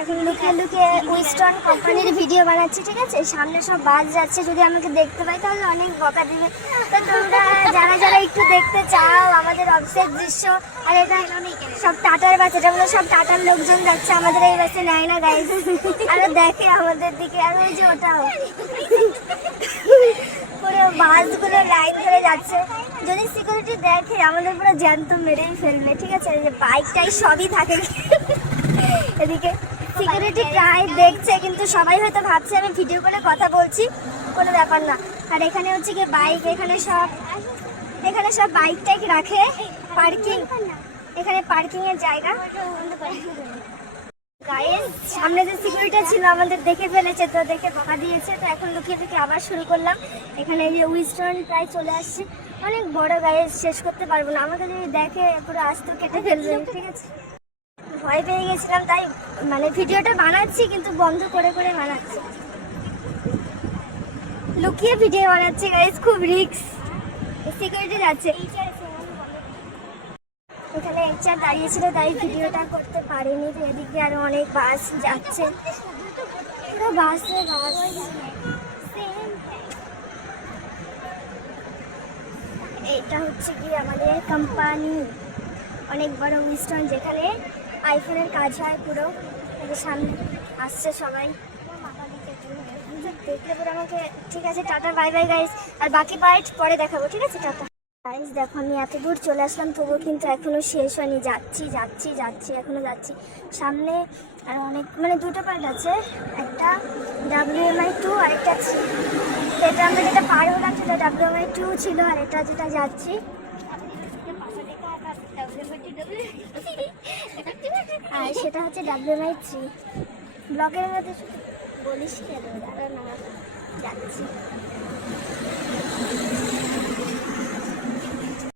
এখন লুকিয়ে লুকিয়ে উইস্টন কোম্পানির ভিডিও বানাচ্ছি, ঠিক আছে? সামনে সব বাস যাচ্ছে, যদি আমাকে দেখতে পাই তাহলে অনেক বকা দিবে। তো তোমরা যারা যারা একটু দেখতে চাও আমাদের অফিসের দৃশ্য, আর এটা সব টাটার বাস, এটা মানে সব টাটার লোকজন যাচ্ছে, আমাদের এই বাসে নেয় না গাইজ। আর দেখে আমাদের দিকে, আর ওই যে ওটাও পুরো বাসগুলো লাইন ধরে যাচ্ছে। যদি সিকিউরিটি দেখে আমাদের পুরো জ্যান্ত মেরেই ফেলবে, ঠিক আছে? যে বাইকটাই সবই থাকে এদিকে সিকিউরিটি প্রায় দেখছে, কিন্তু সবাই হয়তো ভাবছে আমি ভিডিও করে কথা বলছি, কোনো ব্যাপার না। আর এখানে হচ্ছে কি বাইক, এখানে সব বাইক টাইক রাখে, পার্কিং, এখানে পার্কিং এর জায়গা। গাইস সামনে যে সিকিউরিটি ছিল আমাদের দেখে ফেলেছে, তো দেখে বকা দিয়েছে। তো এখন লুকিয়ে লুকিয়ে আবার শুরু করলাম। এখানে এই যে উইস্টন প্রায় চলে আসছে, অনেক বড় গাইস, শেষ করতে পারবো না। আমাকে যদি দেখে পুরো আস্ত কেটে ফেলবে, ঠিক আছে? ভয় পেয়ে গেছিলাম, তাই মানে ভিডিওটা বানাচ্ছি কিন্তু বন্ধ করে করে বানাচ্ছি, লুকিয়ে ভিডিও বানাচ্ছি গাইস, খুব রিস্ক। সিকিউরিটি যাচ্ছে, এখানে একচার দাঁড়িয়েছিল তাই ভিডিওটা করতে পারিনি। তো এদিকে আরো অনেক বাস যাচ্ছে, পুরো বাসে বাস। এটা হচ্ছে কি আমাদের কোম্পানি, অনেক বড় উইস্টন, যেখানে আইফোনের কাজ হয় পুরো। সামনে আসছে সবাই, দেখলে পুরো আমাকে। ঠিক আছে, টাটা, বাই বাই গাইস। আর বাকি পার্ট পরে দেখাবো, ঠিক আছে? Tata guys. দেখো আমি এত দূর চলে আসলাম, তবুও কিন্তু এখনো শেষ হয়নি, যাচ্ছি যাচ্ছি যাচ্ছি, এখনো যাচ্ছি। সামনে আর অনেক, মানে দুটো পার্ট আছে, একটা WMI2 আর একটা 3। এটা আমরা যেটা পার হলাম সেটা WMI2 ছিল, আর এটা যেটা যাচ্ছি আর সেটা হচ্ছে WMI3। ব্লগের মধ্যে বলিস কেন, দাঁড়া না, যাচ্ছি।